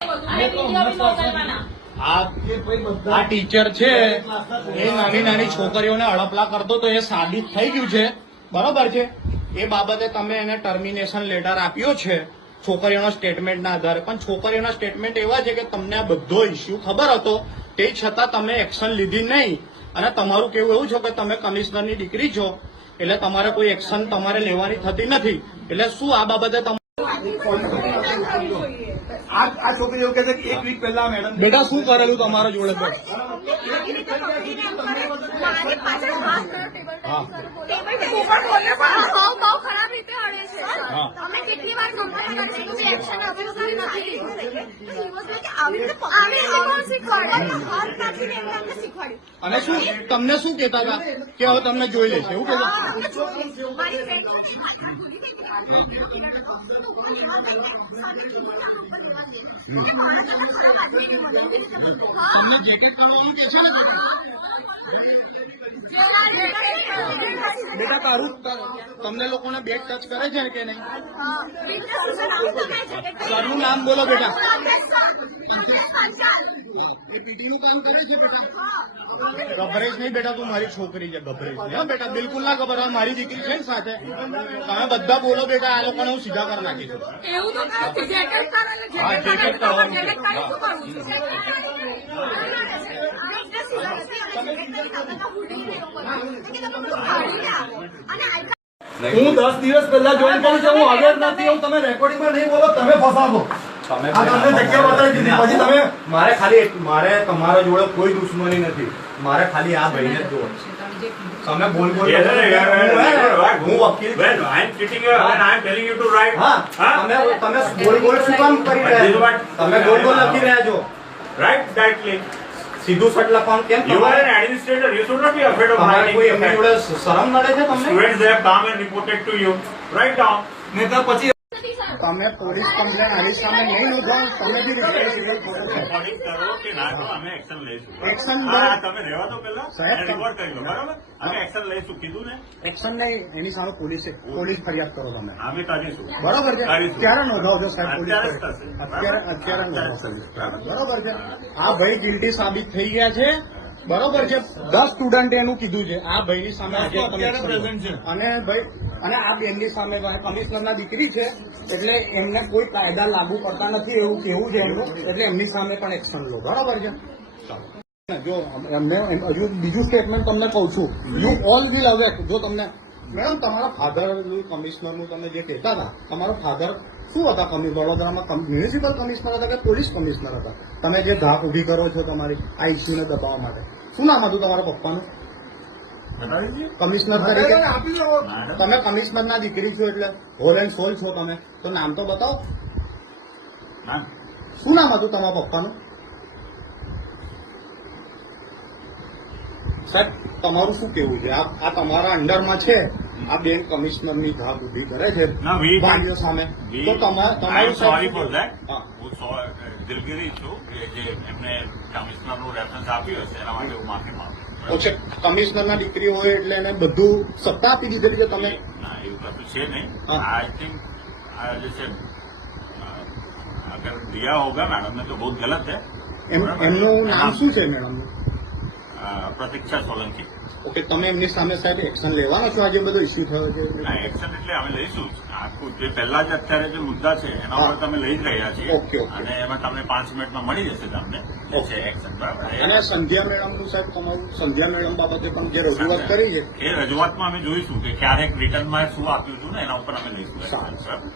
આ ટીચર છે એ નાની નાની છોકરીઓને હડપલા કરતો તો એ સાબિત થઈ ગયું છે, બરોબર છે. એ બાબતે તમે એને ટર્મિનેશન લેટર આપ્યો છે છોકરીઓના સ્ટેટમેન્ટના આધારે, પણ છોકરીઓના સ્ટેટમેન્ટ એવા છે કે તમને આ બધો ઇસ્યુ ખબર હતો તે છતાં તમે એક્શન લીધી નહીં. અને તમારું કેવું એવું છે કે તમે કમિશનરની દીકરી છો એટલે તમારે કોઈ એક્શન તમારે લેવાની થતી નથી. એટલે શું આ બાબતે આ છોકરી એવું કે છે કે 1 વીક પહેલા મેડમ બેટા શું કરેલું તમારા જોડે? અને શું તમને શું કહેતા હતા કે હવે તમને જોઈ લેશે એવું કહેતા? બેટા તારું તમને લોકોને બેગ ટચ કરે છે કે નહીં? સરનું નામ બોલો બેટા. એ પીટી નું કામ કરે છે બેટા? ગભરેશ નહીં બેટા, તું મારી છોકરી છે, ગભરેશ નહીં બેટા, બિલકુલ ના ગભરાય. મારી દીકરી છે ને સાથે. તમે બધા બોલો બેટા, આ લોકોને હું સીધા કરી નાખીશું. હા, જેકેટ કરવાનું હું 10 દિવસ પહેલા જોઈન કરી છે, હું અવેર નથી. હું તમે રેકોર્ડિંગમાં નહીં બોલો, તમે ફસાવો. તમને જગ્યા બતાવી દીધી, પછી તમે મારે તમારા જોડે કોઈ દુશ્મની નથી. મારે ખાલી આ ભાઈને જ જોડે. તમે બોલ હું વકીલ તમે બોલ શું કામ કરી રહ્યા છો? તમે બોલ લખી રહ્યા છો, રાઈટ? સીધું સટ લખવાનું કેમ? You are an administrator. You should not be afraid of તમારે writing. કોઈ એમની જોડે શરમ નડે છે તમને? Students, they have come and reported to you. Write down. નહીતર પછી તમે પોલીસ કમ્પ્લેન આવી સામે નહીં નોંધાવો, તમે બી રિસ્પોન્સિબલ છો. Recording કરો કે ના કરો, અમે એક્શન લઈશું. Action હા, તમે રહેવા દો પહેલા, સાહેબ, અને report કરી લો, બરાબર? અમે એક્શન લઈશું, કીધું ને? એક્શન નહીં, એની સામે પોલીસ ફરિયાદ કરો તમે, અમે કરીશું. બરોબર છે? કરીશું. ક્યારે નોંધાવજો સાહેબ પોલીસ અત્યારે જ ફરિયાદ? થશે. અત્યારે નોંધાવજો, બરોબર છે? આ ભાઈ ગિલ્ટી સાબિત થઈ ગયા છે, બરોબર છે. 10 સ્ટુડન્ટે એનું કીધું છે. આ ભાઈની સામે આજે અત્યારે પ્રેઝન્ટ છે. અને ભાઈ અને આ બેનની સામે કમિશનરના દીકરી છે એટલે એમને કોઈ કાયદા લાગુ કરતા નથી એવું કેવું છે એમનું, એટલે એમની સામે પણ એક્શન લો, બરોબર છે? જો એમને હજુ બીજું સ્ટેટમેન્ટ તમને કહું છું, યુ ઓલ વિલ હવે જો તમને મેડમ તમારા ફાધર કમિશનરનું તમે જે કહેતા હતા, તમારો ફાધર શું હતા? વડોદરામાં મ્યુનિસિપલ કમિશનર હતા કે પોલીસ કમિશનર હતા? તમે જે ધાક ઉભી કરો છો તમારી આ ઇસ્યુને દબાવવા માટે, શું નામ હતું તમારા પપ્પાનું? કમિશનર તરીકે તમે કમિશનરના દીકરી છો એટલે હોલ એન્ડ સોલ છો તમે, તો નામ તો બતાવો. શું નામ હતું તમારા પપ્પાનું? સાહેબ તમારું શું કેવું છે? આ તમારા અંડરમાં છે, આ બેન કમિશનરની ધાક ઉભી કરે છે ભાઈઓ સામે, તો તમારું સોરી ફોર ધેટ. હા. હું દિલગીરી છું કે જે એમને કમિશનરનું રેફરન્સ આપ્યું હશે એના માટે હું માફી માંગુ. ઓકે, કમિશનરના દીકરી હોય એટલે એને બધું સત્તા આપી દીધેલી કે તમે? ના, એવું કશું છે નહીં. हाँ। आई थिंक जैसे अगर दिया होगा मैडम ने तो बहुत गलत है. એમનું નામ શું છે મેડમ? પ્રતીક્ષા સોલંકી. ઓકે, તમે એમની સામે સાહેબ એક્શન લેવાનો છો? આજે બધો ઇસ્યુ થયો છે ના, એક્શન એટલે અમે લઈશું જ. આખું જે પહેલા જ અત્યારે જે મુદ્દા છે એના हाँ। પર તમે લઈ જ રહ્યા છીએ. Okay, okay. અને એમાં તમને 5 મિનિટમાં મળી જશે તમને ઓકે. એક્શન, બરાબર? અને સંધ્યા મેડમનું સાહેબ તમારું સંધ્યા મેડમ બાબતે પણ જે રજૂઆત કરી છે એ રજૂઆતમાં અમે જોઈશું કે ક્યારેક રિટર્નમાં શું આપ્યું હતું ને એના ઉપર અમે લઈશું. સારું. બરાબર?